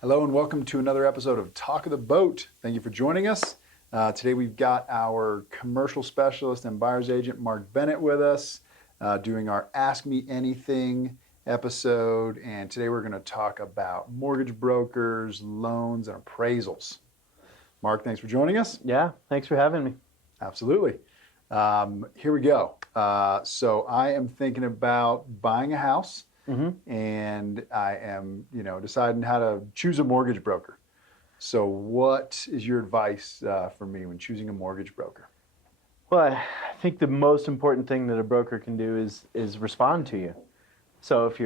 Hello and welcome to another episode of Talk of the Boat. Thank you for joining us. Today we've got our commercial specialist and buyer's agent, Marc Bennett, with us doing our Ask Me Anything episode. And today we're going to talk about mortgage brokers, loans, and appraisals. Marc, thanks for joining us. Yeah, thanks for having me. Absolutely. Here we go. So I am thinking about buying a house. And I am, deciding how to choose a mortgage broker. So what is your advice for me when choosing a mortgage broker? Well, I think the most important thing that a broker can do is respond to you. So if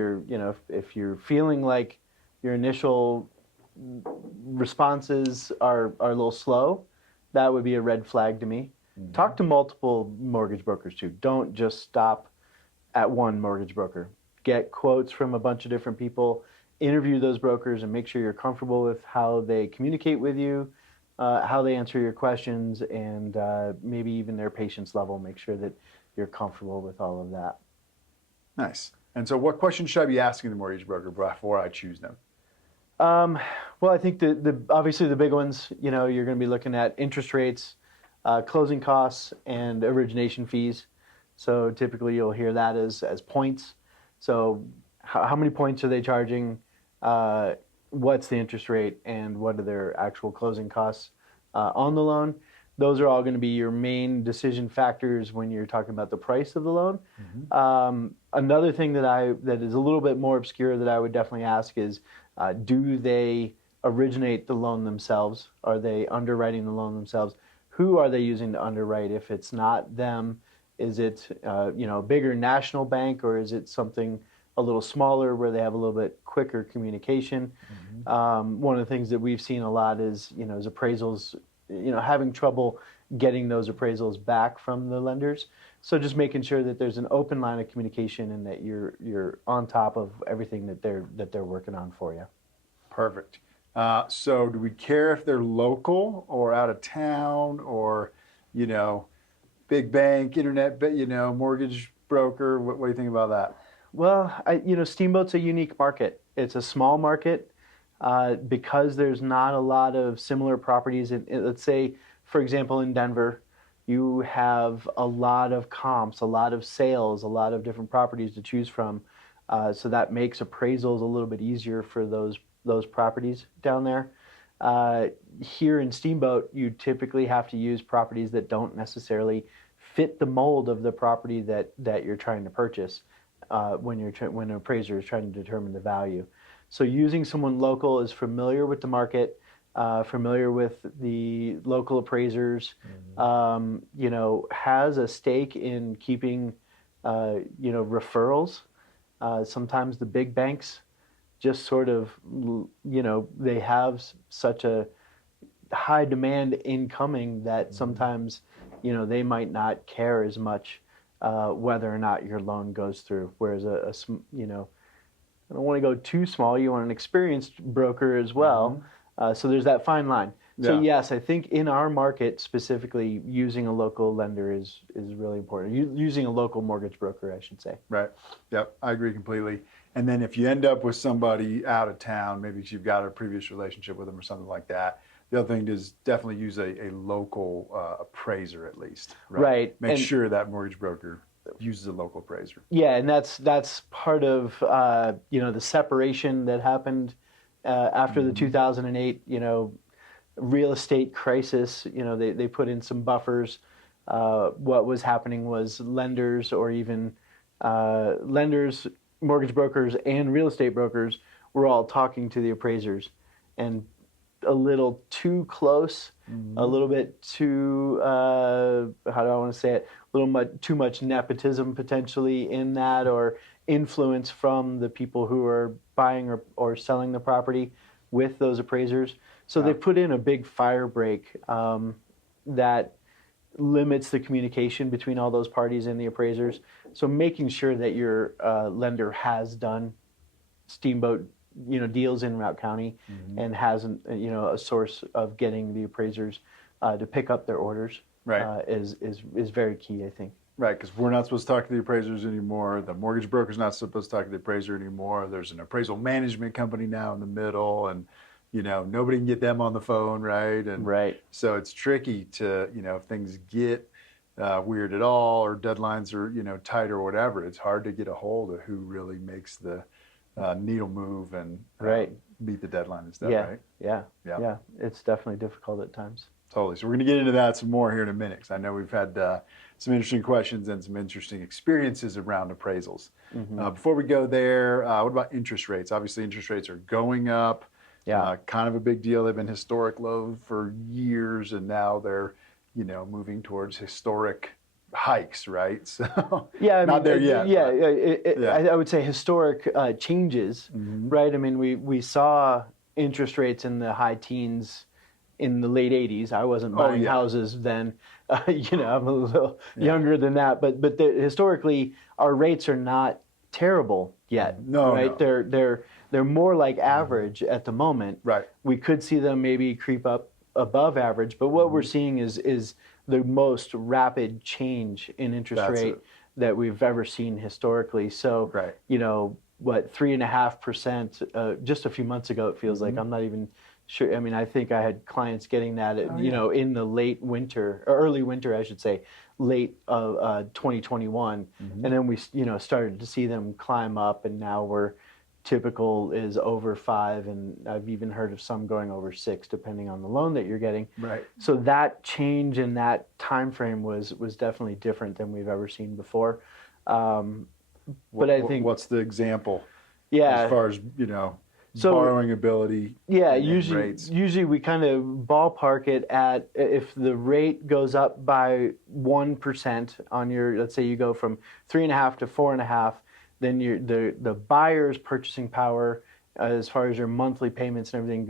if you're feeling like your initial responses are a little slow, that would be a red flag to me. Talk to multiple mortgage brokers too. Don't just stop at one mortgage broker. Get quotes from a bunch of different people, interview those brokers, and make sure you're comfortable with how they communicate with you, how they answer your questions, and maybe even their patience level. Make sure that you're comfortable with all of that. Nice. And so what questions should I be asking the mortgage broker before I choose them? Well, I think obviously the big ones, you're going to be looking at interest rates, closing costs, and origination fees. So typically you'll hear that as points. So how many points are they charging? What's the interest rate? And what are their actual closing costs on the loan? Those are all going to be your main decision factors when you're talking about the price of the loan. Another thing that is a little bit more obscure that I would definitely ask is, do they originate the loan themselves? Are they underwriting the loan themselves? Who are they using to underwrite? If it's not them, is it a bigger national bank, or is it something a little smaller where they have a little bit quicker communication? One of the things that we've seen a lot is appraisals, having trouble getting those appraisals back from the lenders. So just making sure that there's an open line of communication and that you're on top of everything that they're working on for you. Perfect. So do we care if they're local or out of town or, big bank, internet, mortgage broker? What do you think about that? Well, Steamboat's a unique market. It's a small market because there's not a lot of similar properties. Let's say, for example, in Denver, you have a lot of comps, a lot of sales, a lot of different properties to choose from. So that makes appraisals a little bit easier for those properties down there. Here in Steamboat, you typically have to use properties that don't necessarily fit the mold of the property that you're trying to purchase when an appraiser is trying to determine the value. So using someone local is familiar with the market, familiar with the local appraisers, has a stake in keeping, referrals. Sometimes the big banks just sort of, they have such a high demand incoming that sometimes, they might not care as much whether or not your loan goes through. Whereas I don't want to go too small. You want an experienced broker as well. So there's that fine line. So yes, I think in our market specifically, using a local lender is really important. Using a local mortgage broker, I should say. Right. Yep. I agree completely. And then if you end up with somebody out of town, maybe you've got a previous relationship with them or something like that, the other thing is definitely use a local appraiser at least. Right. Make sure that mortgage broker uses a local appraiser. Yeah, and that's part of the separation that happened after the 2008 real estate crisis. They put in some buffers. What was happening was lenders, or even lenders, mortgage brokers, and real estate brokers were all talking to the appraisers, and a little too close, a little bit too, how do I want to say it, a little too much nepotism potentially in that, or influence from the people who are buying or selling the property with those appraisers. So they put in a big fire break that limits the communication between all those parties and the appraisers. So making sure that your lender has done Steamboat deals in Routt County and has a source of getting the appraisers to pick up their orders is very key, I think. Right, because we're not supposed to talk to the appraisers anymore. The mortgage broker's not supposed to talk to the appraiser anymore. There's an appraisal management company now in the middle, and nobody can get them on the phone, right? And Right. so it's tricky to, if things get weird at all, or deadlines are, tight or whatever, it's hard to get a hold of who really makes the needle move and Right. meet the deadline and stuff, Yeah. right? Yeah. Yeah. Yeah. It's definitely difficult at times. Totally. So we're going to get into that some more here in a minute, because I know we've had some interesting questions and some interesting experiences around appraisals. Before we go there, what about interest rates? Obviously, interest rates are going up. Yeah. Kind of a big deal. They've been historic low for years, and now they're, moving towards historic hikes, right? So Yeah, I not mean, there yet. Yeah, but, yeah. I would say historic changes, right? I mean, we saw interest rates in the high teens in the late 80s. I wasn't buying houses then. I'm a little younger than that, but historically, our rates are not terrible yet. No, right? no. They're more like average at the moment. Right. We could see them maybe creep up above average, but what we're seeing is the most rapid change in interest rate that we've ever seen historically. So, Right. 3.5% just a few months ago, it feels like. I'm not even sure. I mean, I think I had clients getting that, in the late winter, or early winter, I should say, late 2021. And then we, started to see them climb up, and now we're typical is over 5, and I've even heard of some going over 6, depending on the loan that you're getting. Right. So that change in that time frame was definitely different than we've ever seen before. But I think what's the example? Yeah. As far as So- borrowing ability. Yeah, and usually rates. we kind of ballpark it at, if the rate goes up by 1% on your, let's say you go from 3.5 to 4.5, then the buyer's purchasing power, as far as your monthly payments and everything,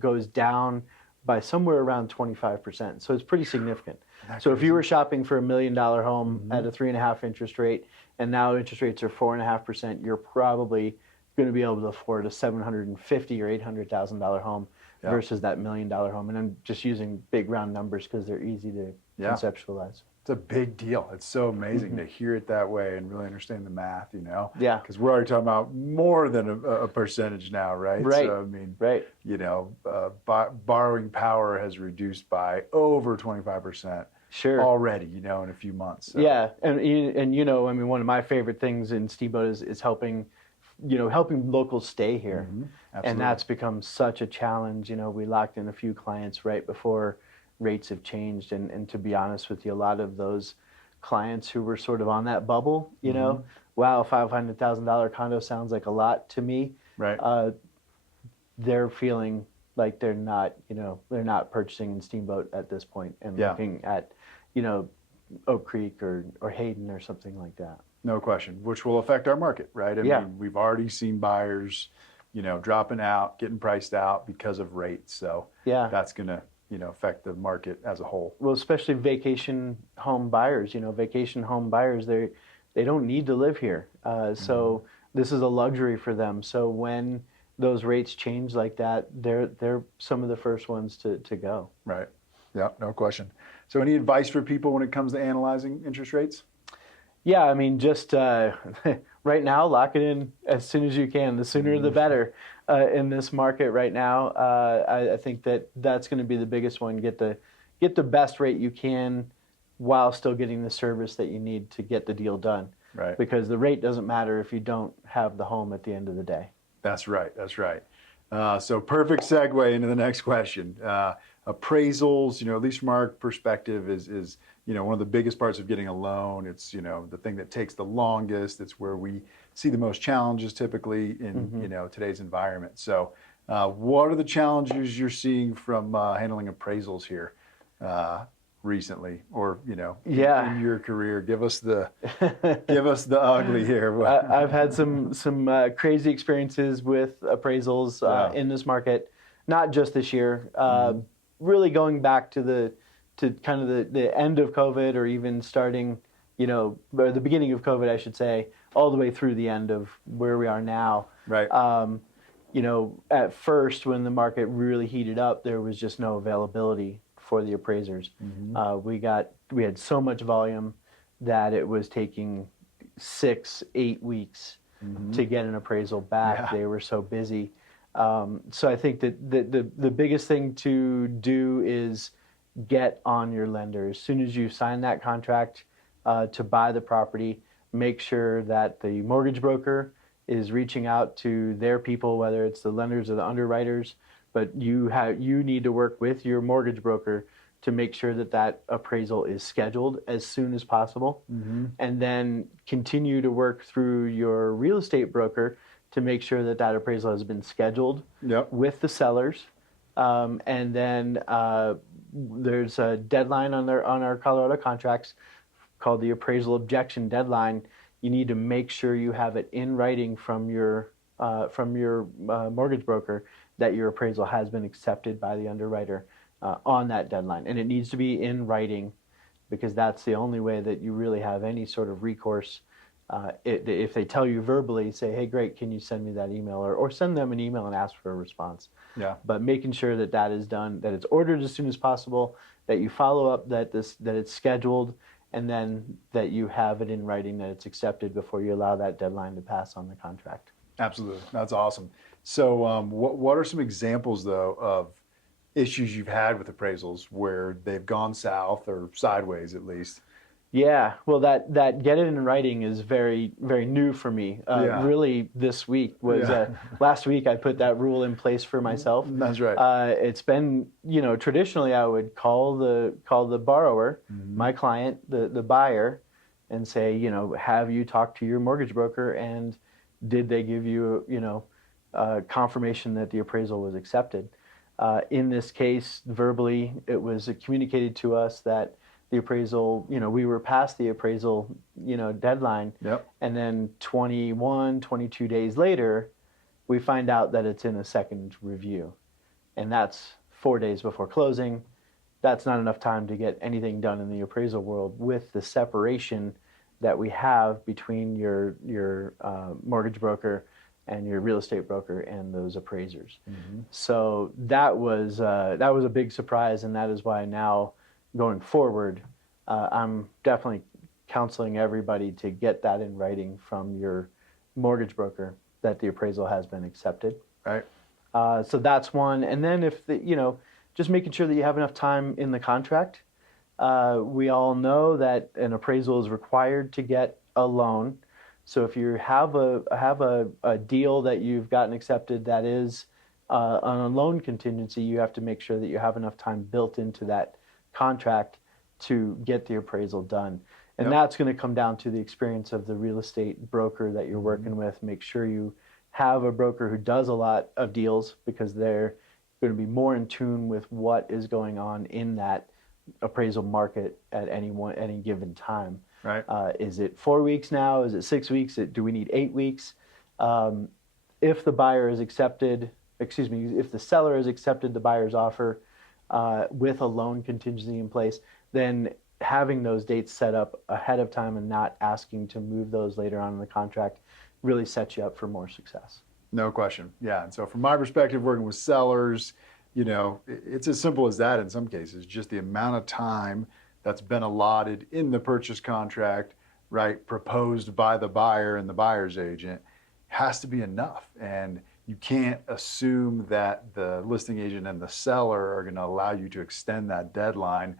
goes down by somewhere around 25%. So it's pretty significant. So if you were shopping for $1 million home at a 3.5 interest rate, and now interest rates are 4.5%, you're probably going to be able to afford a $750,000 or $800,000 home versus that $1 million home. And I'm just using big round numbers because they're easy to conceptualize. It's a big deal. It's so amazing to hear it that way and really understand the math, Yeah. Because we're already talking about more than a percentage now, right? Right. So, I mean, Right. Borrowing power has reduced by over 25% Sure. already, in a few months. So. Yeah, and I mean, one of my favorite things in Steamboat is helping, helping locals stay here, and that's become such a challenge. We locked in a few clients right before rates have changed, and to be honest with you, a lot of those clients who were sort of on that bubble, wow, $500,000 condo sounds like a lot to me. Right. They're feeling like they're not purchasing in Steamboat at this point, and looking at, Oak Creek or Hayden or something like that. No question, which will affect our market, right? I mean, we've already seen buyers, dropping out, getting priced out because of rates. So that's going to, affect the market as a whole. Well, especially vacation home buyers. Vacation home buyers, they don't need to live here. So this is a luxury for them. So when those rates change like that, they're some of the first ones to go. Right. Yeah, no question. So any advice for people when it comes to analyzing interest rates? Yeah, I mean, just right now, lock it in as soon as you can. The sooner the better in this market right now. I think that's going to be the biggest one. Get the best rate you can while still getting the service that you need to get the deal done. Right. Because the rate doesn't matter if you don't have the home at the end of the day. That's right. That's right. So perfect segue into the next question. Appraisals, at least from our perspective, is one of the biggest parts of getting a loan. It's the thing that takes the longest. It's where we see the most challenges typically in today's environment. So what are the challenges you're seeing from handling appraisals here recently, or in your career? Give us the ugly here. I've had some crazy experiences with appraisals in this market, not just this year. Really going back to kind of the end of COVID, or even starting, or the beginning of COVID, I should say, all the way through the end of where we are now. Right. At first, when the market really heated up, there was just no availability for the appraisers. We had so much volume that it was taking 6-8 weeks to get an appraisal back. They were so busy. So I think that the biggest thing to do is get on your lender. As soon as you sign that contract to buy the property, make sure that the mortgage broker is reaching out to their people, whether it's the lenders or the underwriters, but you need to work with your mortgage broker to make sure that that appraisal is scheduled as soon as possible, and then continue to work through your real estate broker to make sure that that appraisal has been scheduled with the sellers. And then there's a deadline on our Colorado contracts called the appraisal objection deadline. You need to make sure you have it in writing from your mortgage broker that your appraisal has been accepted by the underwriter on that deadline. And it needs to be in writing, because that's the only way that you really have any sort of recourse. If they tell you verbally, say, hey, great, can you send me that email? Or send them an email and ask for a response. Yeah. But making sure that that is done, that it's ordered as soon as possible, that you follow up, that it's scheduled, and then that you have it in writing that it's accepted before you allow that deadline to pass on the contract. Absolutely. That's awesome. So what are some examples, though, of issues you've had with appraisals where they've gone south or sideways at least? Yeah, well, that get it in writing is very, very new for me. Really, this week was last week I put that rule in place for myself. That's right. It's been, traditionally I would call the borrower, my client, the buyer, and say, have you talked to your mortgage broker, and did they give you, confirmation that the appraisal was accepted? In this case, verbally, it was communicated to us that the appraisal, we were past the appraisal, deadline. Yep. And then 22 days later, we find out that it's in a second review. And that's 4 days before closing. That's not enough time to get anything done in the appraisal world with the separation that we have between your mortgage broker and your real estate broker and those appraisers. So that was a big surprise, and that is why now, going forward, I'm definitely counseling everybody to get that in writing from your mortgage broker that the appraisal has been accepted. Right. So that's one. And then if just making sure that you have enough time in the contract. We all know that an appraisal is required to get a loan. So if you have a deal that you've gotten accepted that is on a loan contingency, you have to make sure that you have enough time built into that contract to get the appraisal done. And that's going to come down to the experience of the real estate broker that you're working with. Make sure you have a broker who does a lot of deals, because they're going to be more in tune with what is going on in that appraisal market at any given time. Right. Is it 4 weeks now? Is it 6 weeks? Do we need 8 weeks? If the seller has accepted the buyer's offer with a loan contingency in place, then having those dates set up ahead of time and not asking to move those later on in the contract really sets you up for more success. No question. Yeah. And so from my perspective, working with sellers, it's as simple as that in some cases. Just the amount of time that's been allotted in the purchase contract, right, proposed by the buyer and the buyer's agent, has to be enough. And you can't assume that the listing agent and the seller are going to allow you to extend that deadline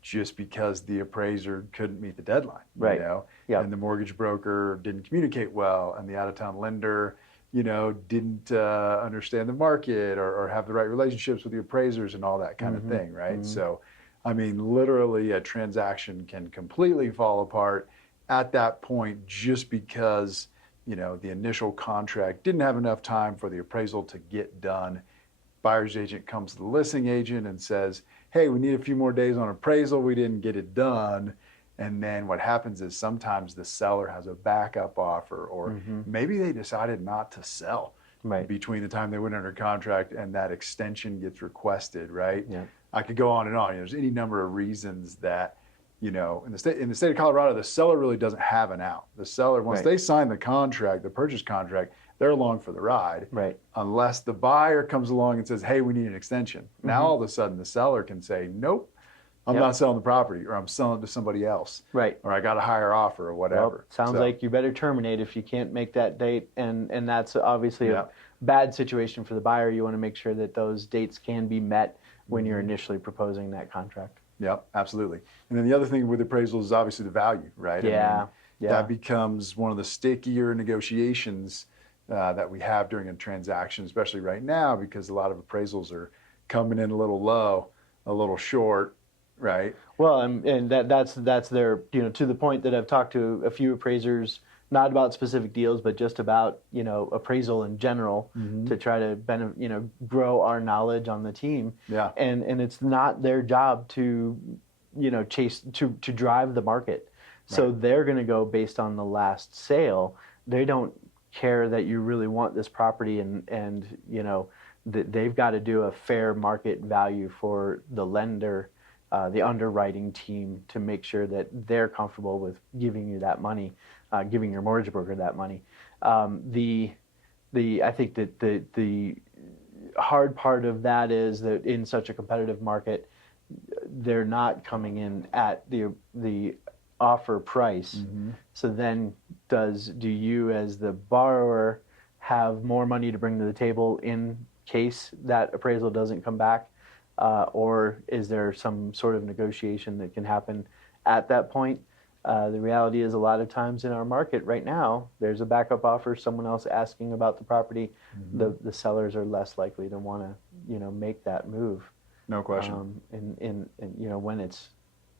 just because the appraiser couldn't meet the deadline. Right. And the mortgage broker didn't communicate well, and the out-of-town lender, didn't understand the market or have the right relationships with the appraisers and all that kind of thing, right? So, literally a transaction can completely fall apart at that point just because, the initial contract didn't have enough time for the appraisal to get done. Buyer's agent comes to the listing agent and says, hey, we need a few more days on appraisal. We didn't get it done. And then what happens is sometimes the seller has a backup offer, or maybe they decided not to sell between the time they went under contract and that extension gets requested, right? Yeah. I could go on and on. There's any number of reasons that, in the state of Colorado, the seller really doesn't have an out. The seller, once they sign the contract, the purchase contract, they're along for the ride. Right. Unless the buyer comes along and says, hey, we need an extension. Now all of a sudden the seller can say, nope, I'm Yep. not selling the property, or I'm selling it to somebody else, Right. or I got a higher offer, or whatever. Well, sounds So, like you better terminate if you can't make that date, and that's obviously Yeah. a bad situation for the buyer. You want to make sure that those dates can be met when Mm-hmm. you're initially proposing that contract. Yep, absolutely. And then the other thing with appraisals is obviously the value, right? Yeah, yeah. That becomes one of the stickier negotiations that we have during a transaction, especially right now, because a lot of appraisals are coming in a little low, a little short, right? Well, and that's their, to the point that I've talked to a few appraisers, not about specific deals, but just about, appraisal in general, to try to grow our knowledge on the team. Yeah. And it's not their job to, chase to drive the market. So Right. they're going to go based on the last sale. They don't care that you really want this property, and that they've got to do a fair market value for the lender, the underwriting team, to make sure that they're comfortable with giving you that money, giving your mortgage broker that money. I think that the hard part of that is that in such a competitive market, they're not coming in at the offer price. Mm-hmm. So then, do you as the borrower have more money to bring to the table in case that appraisal doesn't come back, or is there some sort of negotiation that can happen at that point? The reality is, a lot of times in our market right now, there's a backup offer, someone else asking about the property. Mm-hmm. The sellers are less likely to want to make that move. No question. In when it's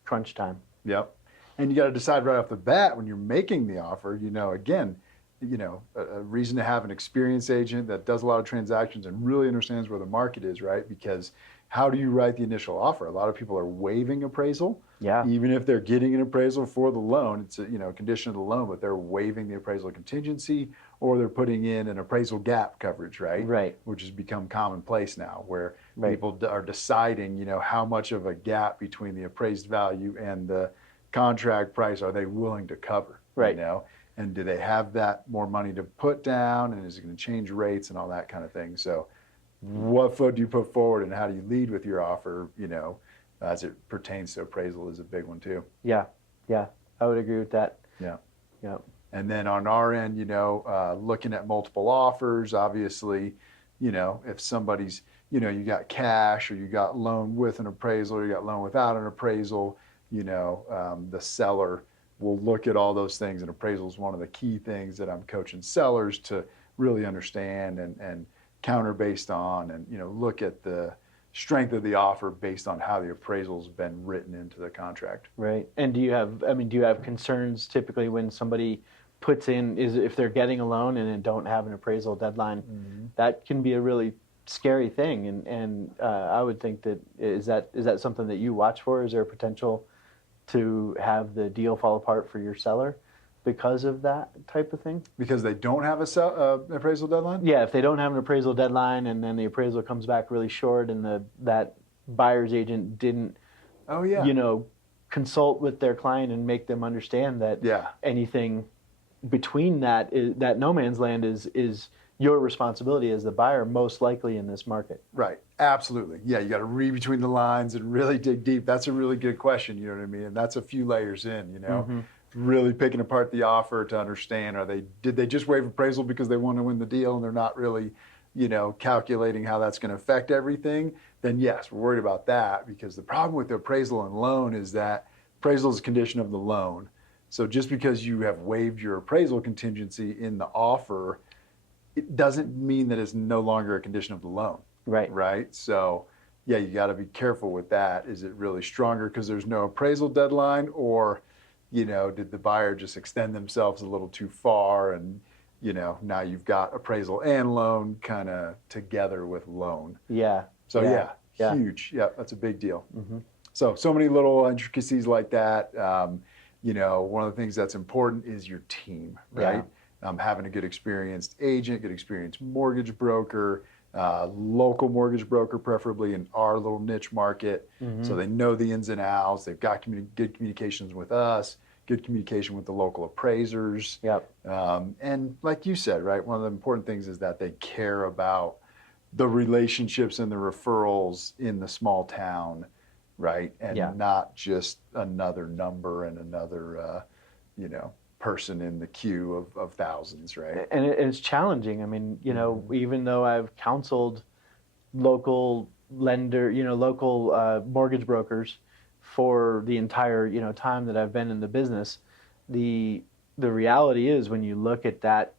crunch time. Yep. And you got to decide right off the bat when you're making the offer, again, a reason to have an experienced agent that does a lot of transactions and really understands where the market is, right? Because how do you write the initial offer? A lot of people are waiving appraisal. Yeah. Even if they're getting an appraisal for the loan, it's a condition of the loan, but they're waiving the appraisal contingency, or they're putting in an appraisal gap coverage, right? Right. Which has become commonplace now, where Right. people are deciding, how much of a gap between the appraised value and the contract price are they willing to cover, Right. And do they have that more money to put down, and is it going to change rates and all that kind of thing? So what foot do you put forward, and how do you lead with your offer, as it pertains to appraisal is a big one too. Yeah, I would agree with that. Yeah. Yeah. And then on our end, looking at multiple offers, obviously, if somebody's, you got cash, or you got loan with an appraisal, or you got loan without an appraisal, the seller will look at all those things, and appraisal is one of the key things that I'm coaching sellers to really understand and counter based on, and look at the strength of the offer based on how the appraisal's been written into the contract. Right. And do you have concerns typically when somebody puts in, if they're getting a loan and then don't have an appraisal deadline? Mm-hmm. That can be a really scary thing, and I would think that is that something that you watch for? Is there a potential to have the deal fall apart for your seller because of that type of thing? Because they don't have an appraisal deadline? Yeah, if they don't have an appraisal deadline, and then the appraisal comes back really short, and that buyer's agent didn't, Oh, yeah. consult with their client and make them understand that anything between that no man's land is your responsibility as the buyer, most likely in this market. Right. Absolutely. Yeah, you got to read between the lines and really dig deep. That's a really good question, you know what I mean? And that's a few layers in, Mm-hmm. Really picking apart the offer to understand, did they just waive appraisal because they want to win the deal and they're not really, calculating how that's going to affect everything? Then yes, we're worried about that, because the problem with the appraisal and loan is that appraisal is a condition of the loan. So just because you have waived your appraisal contingency in the offer, it doesn't mean that it's no longer a condition of the loan. Right. Right. So yeah, you got to be careful with that. Is it really stronger because there's no appraisal deadline, or, did the buyer just extend themselves a little too far, and, now you've got appraisal and loan kind of together with loan. Yeah. So Yeah. huge. Yeah, that's a big deal. Mm-hmm. So many little intricacies like that. One of the things that's important is your team, right? Having a good experienced agent, good experienced mortgage broker, local mortgage broker, preferably in our little niche market, so they know the ins and outs. They've got good communications with us, good communication with the local appraisers. Yep. And like you said, right, one of the important things is that they care about the relationships and the referrals in the small town, right? And Yeah. not just another number and another, person in the queue of thousands, right? And it's challenging. I mean, even though I've counseled local local mortgage brokers for the entire time that I've been in the business, the reality is when you look at that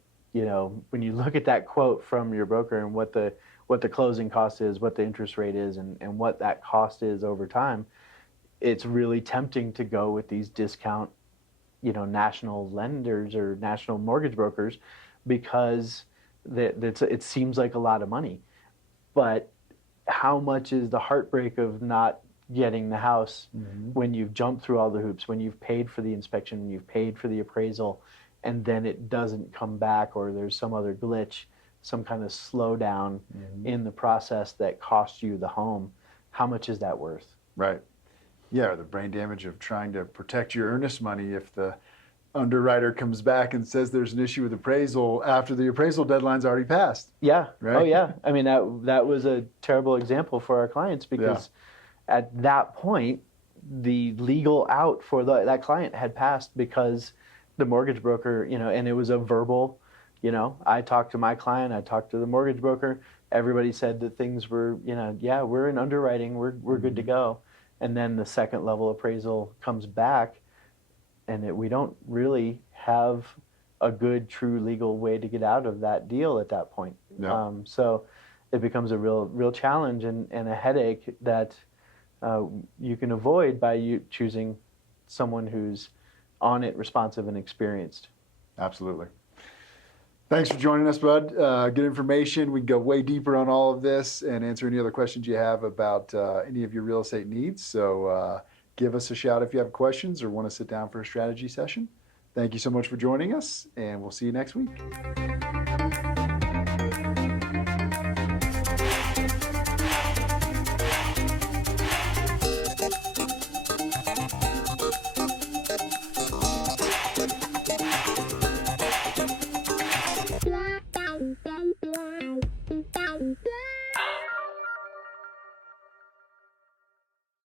quote from your broker and what the closing cost is, what the interest rate is, and what that cost is over time, it's really tempting to go with these discount national lenders or national mortgage brokers because it seems like a lot of money. But how much is the heartbreak of not getting the house when you've jumped through all the hoops, when you've paid for the inspection, when you've paid for the appraisal, and then it doesn't come back, or there's some other glitch, some kind of slowdown in the process that costs you the home? How much is that worth? Right. Yeah, or the brain damage of trying to protect your earnest money if the underwriter comes back and says there's an issue with appraisal after the appraisal deadline's already passed. Yeah. Right? Oh, yeah. I mean, that was a terrible example for our clients because at that point, the legal out for that client had passed because the mortgage broker, and it was a verbal, I talked to my client, I talked to the mortgage broker. Everybody said that things were, yeah, we're in underwriting, we're good to go. And then the second level appraisal comes back, and we don't really have a good, true legal way to get out of that deal at that point. No. So it becomes a real challenge and a headache that you can avoid by you choosing someone who's on it, responsive, and experienced. Absolutely. Thanks for joining us, bud. Good information. We can go way deeper on all of this and answer any other questions you have about any of your real estate needs. So give us a shout if you have questions or want to sit down for a strategy session. Thank you so much for joining us, and we'll see you next week.